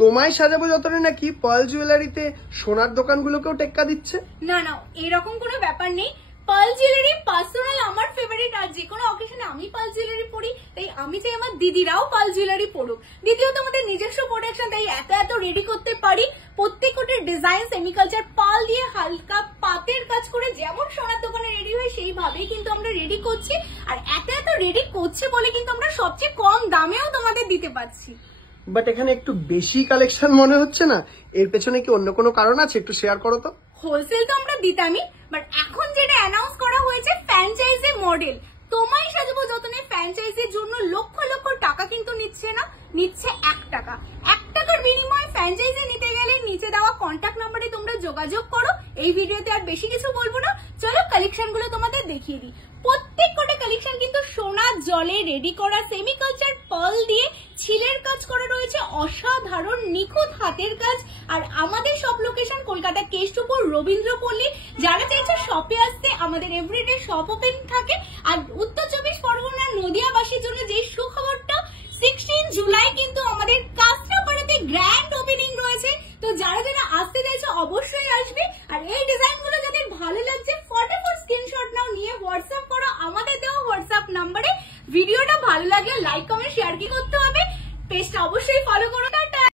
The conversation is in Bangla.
তোমায় সাজাবো যতনে নাকি পার্ল জুয়েলারিতে সোনার দোকানগুলোকেও টেক্কা দিচ্ছে। না না, এরকম কোনো ব্যাপার নেই। পার্ল জুয়েলারি পার্সোনাল আমার ফেভারিট, আর যে কোনো অকেশনে আমি পার্ল জুয়েলারি পরি, তাই আমি চাই আমার দিদিরাও পার্ল জুয়েলারি পরুক। দ্বিতীয়ত আমাদের নিজস্ব প্রোডাকশন, তাই এত এত রেডি করতে পারি। প্রত্যেকটার ডিজাইন সেমিকালচার পার্ল দিয়ে হালকা পাতের কাজ করে যেমন সোনার দোকানে রেডি হয় সেইভাবেই কিন্তু আমরা রেডি করছি। আর এত এত রেডি করছি বলে কিন্তু আমরা সবচেয়ে কম দামেও তোমাদের দিতে পারছি। বাট এখানে একটু বেশি কালেকশন মনে হচ্ছে না? এর পেছনে কি অন্য কোনো কারণ আছে? একটু শেয়ার করো তো। হোলসেল তো আমরা দিতামই, বাট এখন যেটা অ্যানাউন্স করা হয়েছে ফ্র্যাঞ্চাইজি মডেল। তোমায় সাজাবো যতনে ফ্র্যাঞ্চাইজির জন্য লক্ষ লক্ষ টাকা কিন্তু নিচ্ছে না, নিচ্ছে 1 টাকা। 1 টাকার বিনিময়ে ফ্র্যাঞ্চাইজি নিতে গেলে নিচে দেওয়া কন্ট্যাক্ট নাম্বারে তোমরা যোগাযোগ করো। এই ভিডিওতে আর বেশি কিছু বলবো না, চলো কালেকশন গুলো তোমাদের দেখিয়ে দিই। প্রত্যেকটা কালেকশন কিন্তু সোনার জলে রেডি করা সেমিকালচার পার্ল দিয়ে ছিলের কাজ করা রয়েছে, অসাধারণ নিখুঁত হাতের কাজ। আর আমাদের সব লোকেশন কলকাতা কেষ্টপুর রবীন্দ্রপল্লী। যারা চাইছে শপে আসতে, আমাদের এভরিডে শপ ওপেন থাকে। আর উত্তর 24 পরগনার নদিয়াবাসীর জন্য যে সুখবরটা, 16 জুলাই কিন্তু আমাদের কাঁচরাপাড়াতে গ্র্যান্ড ওপেনিং রয়েছে। তো যারা যারা আসতে চাইছে অবশ্যই আসবে। আর এই ডিজাইন গুলো যাদের ভালো লাগছে ফটাফট স্ক্রিনশট নাও, নিয়ে হোয়াটসঅ্যাপ করো আমাদের দেওয়া হোয়াটসঅ্যাপ নাম্বারে। ভিডিওটা ভালো লাগলে লাইক কমেন্ট শেয়ার কি করতে হবে, পেজটা অবশ্যই ফলো করো।